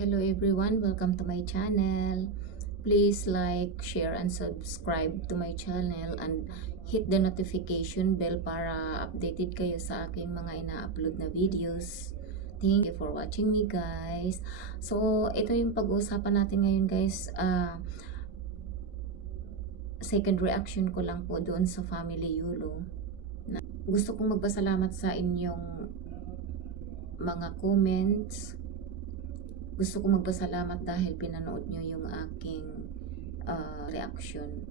Hello everyone, welcome to my channel. Please like, share, and subscribe to my channel and hit the notification bell para updated kayo sa aking mga ina-upload na videos. Thank you for watching me guys. So, ito yung pag-uusapan natin ngayon guys. Second reaction ko lang po doon sa Family Yulo. Gusto kong magpasalamat sa inyong mga comments. Gusto kong magpasalamat dahil pinanood nyo yung aking reaction.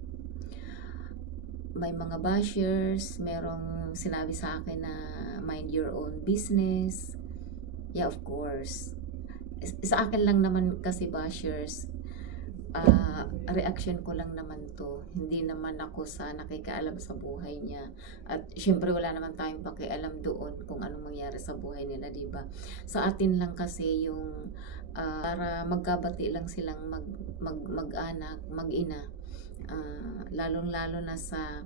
May mga bashers, merong sinabi sa akin na mind your own business. Yeah, of course. Sa akin lang naman kasi bashers, reaction ko lang naman to. Hindi naman ako sa nakikaalam sa buhay niya. At syempre wala naman tayong pakialam doon kung anong mangyari sa buhay nila, diba? Sa atin lang kasi yung para magkabati lang silang mag-anak, mag-ina. Lalong-lalo na sa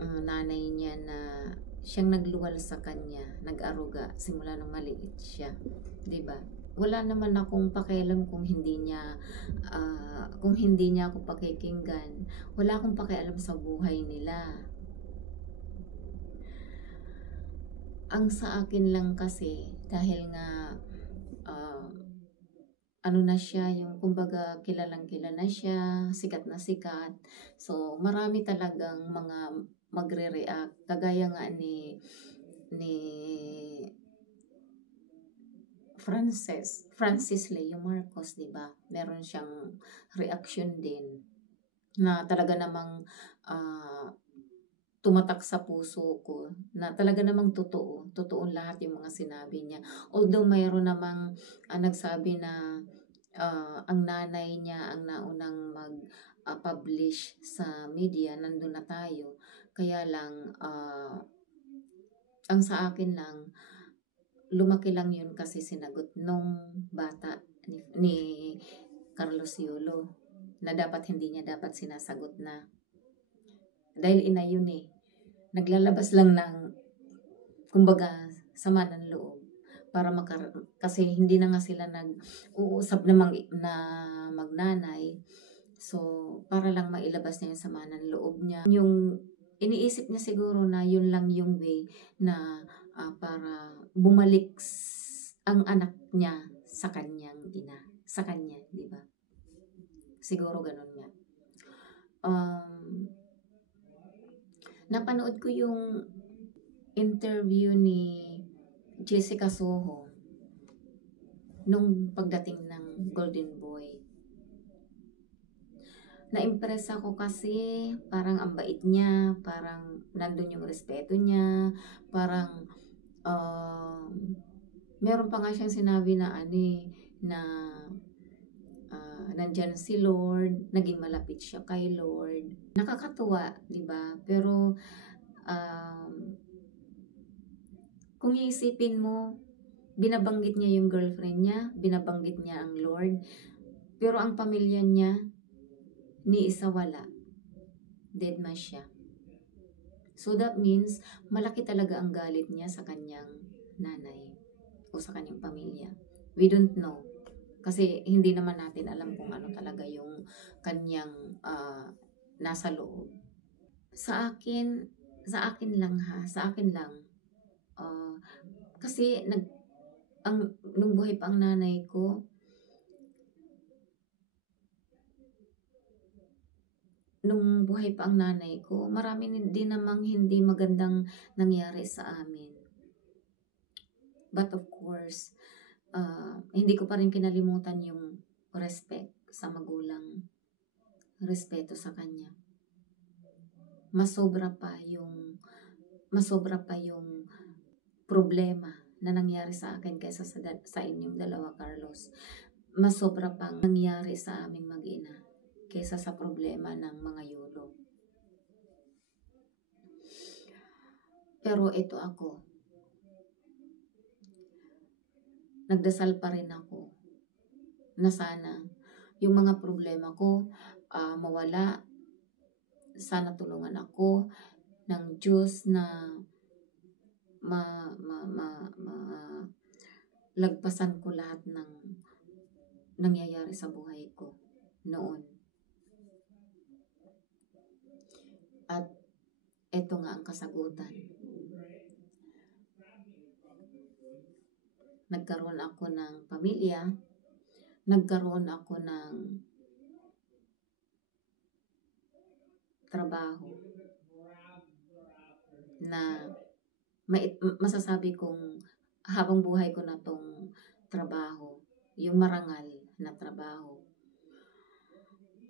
nanay niya na siyang nagluwal sa kanya, nag-aruga simula nung maliit siya, 'di ba? Wala naman akong pakialam kung hindi niya ako pakikinggan. Wala akong pakialam sa buhay nila. Ang sa akin lang kasi dahil nga ano na siya, yung kumbaga kilalang kilala siya, sikat na sikat. So, marami talagang mga magre-react. Kagaya nga ni Francis Leo Marcos, di ba? Meron siyang reaction din na talaga namang tumatak sa puso ko, na talaga namang totoo lahat yung mga sinabi niya. Although mayroon namang nagsabi na ang nanay niya ang naunang mag-publish sa media, nandun na tayo. Kaya lang, ang sa akin lang, lumaki lang yun kasi sinagot nung bata ni Carlos Yulo na dapat hindi niya dapat sinasagot na. Dahil ina yun eh. Naglalabas lang ng kumbaga sama ng loob para kasi hindi na nga sila nag-uusap na magnanay. So, para lang mailabas niya yung sama ng loob niya. Yung iniisip niya siguro na yun lang yung way na para bumalik ang anak niya sa kanyang ina. Sa kanya, di ba? Siguro ganun nga. Napanood ko yung interview ni Jessica Soho nung pagdating ng Golden Boy. Na-impress ako kasi parang ang bait niya, parang nandun yung respeto niya, parang meron pa nga siyang sinabi na nandyan si Lord, naging malapit siya kay Lord. Nakakatuwa, di ba? Pero kung iisipin mo, binabanggit niya yung girlfriend niya, binabanggit niya ang Lord, pero ang pamilya niya, ni isa wala. Dead man siya. So that means, malaki talaga ang galit niya sa kanyang nanay o sa kanyang pamilya. We don't know. Kasi hindi naman natin alam kung ano talaga yung kanyang nasa loob. Sa akin lang kasi nung buhay pa ang nanay ko, marami din namang hindi magandang nangyari sa amin. But of course, hindi ko pa rin kinalimutan yung respect sa magulang, respeto sa kanya. Masobra pa yung problema na nangyari sa akin kaysa sa inyong dalawa, Carlos. Masobra pang nangyari sa aming mag-ina kaysa sa problema ng mga Yulo. Pero ito ako, nagdasal pa rin ako na sana yung mga problema ko mawala. Sana tulungan ako ng Diyos na lagpasan ko lahat ng nangyayari sa buhay ko noon. At eto nga ang kasagutan. Nagkaroon ako ng pamilya, nagkaroon ako ng trabaho na masasabi kong habang buhay ko na tong trabaho, yung marangal na trabaho.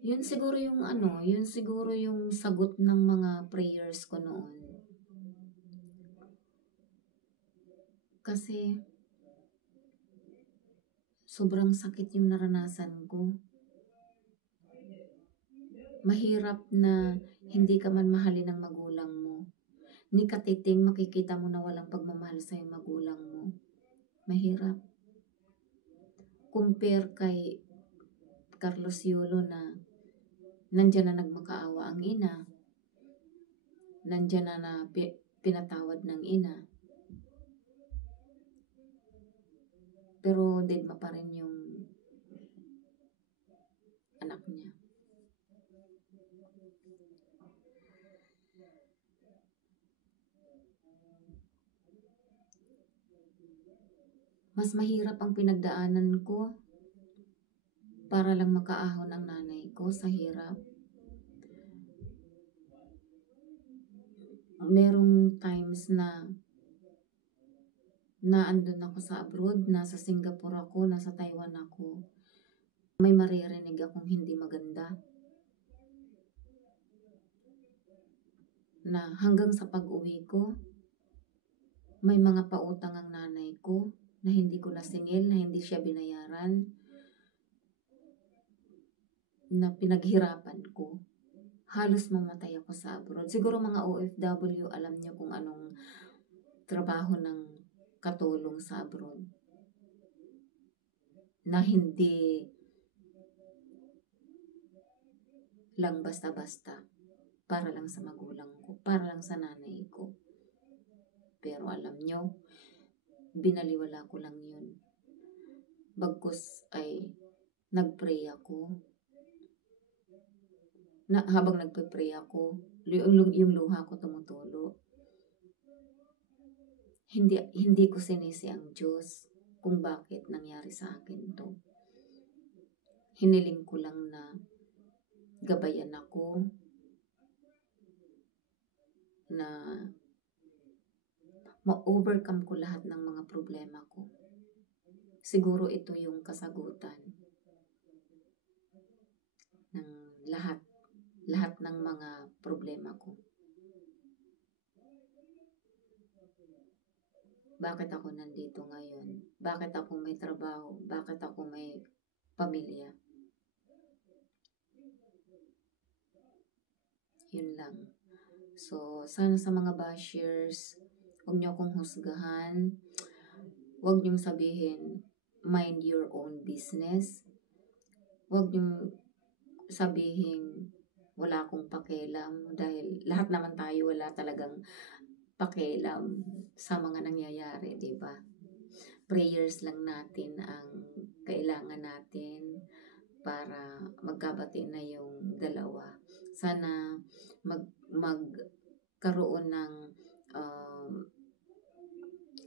Yun siguro yung sagot ng mga prayers ko noon. Kasi sobrang sakit yung naranasan ko. Mahirap na hindi ka man mahalin ng magulang mo. Ni katiting makikita mo na walang pagmamahal sa iyong magulang mo. Mahirap. Compare kay Carlos Yulo na nandyan na nagmakaawa ang ina. Nandyan na pinatawad ng ina. Pero deadma pa rin yung anak niya. Mas mahirap ang pinagdaanan ko para lang makaahon ang nanay ko sa hirap. Merong times na andun ako sa abroad, nasa Singapore ako, nasa Taiwan ako. May maririnig akong hindi maganda. Na hanggang sa pag-uwi ko, may mga pautang ang nanay ko na hindi ko nasingil, na hindi siya binayaran, na pinaghirapan ko. Halos mamatay ako sa abroad. Siguro mga OFW, alam niyo kung anong trabaho ng katulong sa abroad. Na hindi lang basta-basta para lang sa magulang ko, para lang sa nanay ko. Pero alam nyo, binaliwala ko lang yun. Bagkus ay nagpray ako. Habang nagpe-pray ako, yung luha ko tumutulo. Hindi ko sinisi ang Diyos kung bakit nangyari sa akin to. Hiniling ko lang na gabayan ako, na ma-overcome ko lahat ng mga problema ko. Siguro ito yung kasagutan ng lahat ng mga problema ko. Bakit ako nandito ngayon? Bakit ako may trabaho? Bakit ako may pamilya? Yun lang. So, sana sa mga bashers, huwag niyo akong husgahan. Huwag niyong sabihin, mind your own business. Huwag niyong sabihin, wala akong pakialam. Dahil lahat naman tayo wala talagang pakialam sa mga nangyayari, di ba? Prayers lang natin ang kailangan natin para magkabati na yung dalawa. Sana magkaroon ng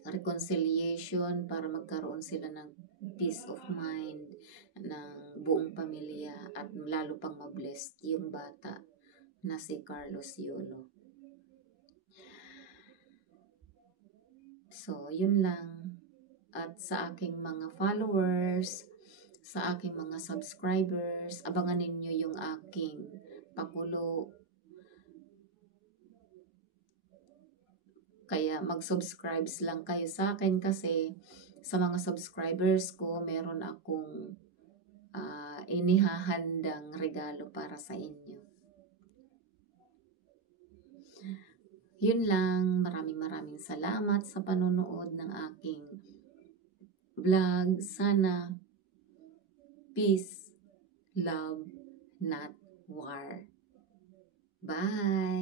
reconciliation para magkaroon sila ng peace of mind ng buong pamilya at lalo pang mablessed yung bata na si Carlos Yulo. So, yun lang. At sa aking mga followers, sa aking mga subscribers, abangan ninyo yung aking pakulo. Kaya mag-subscribe lang kayo sa akin kasi sa mga subscribers ko, meron akong inihahandang regalo para sa inyo. Yun lang, maraming salamat sa panonood ng aking vlog. Sana peace, love, not war. Bye!